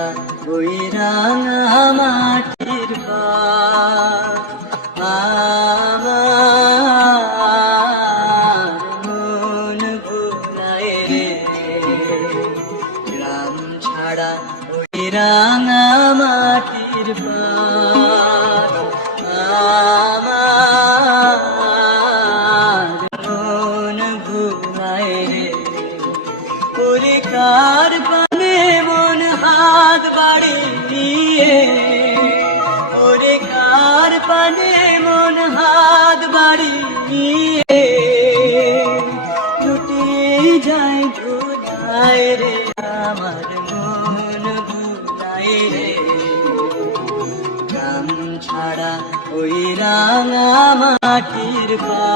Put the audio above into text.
ছাড়া ওই রাঙা মাটির পাড় আমার মন ভুলায় রে গ্রাম ছাড়া ওই রাঙা মাটির পাড় আমার মন ভুলায় রে ওরে কার পানে মন হাত বাড়িয়ে ওরে কার পানে মন হাত বাড়িয়ে লুটে যায় ভুলায় রে আমার মন ভুলায় রে গ্রাম ছাড়া ওই রাঙা মাটির পা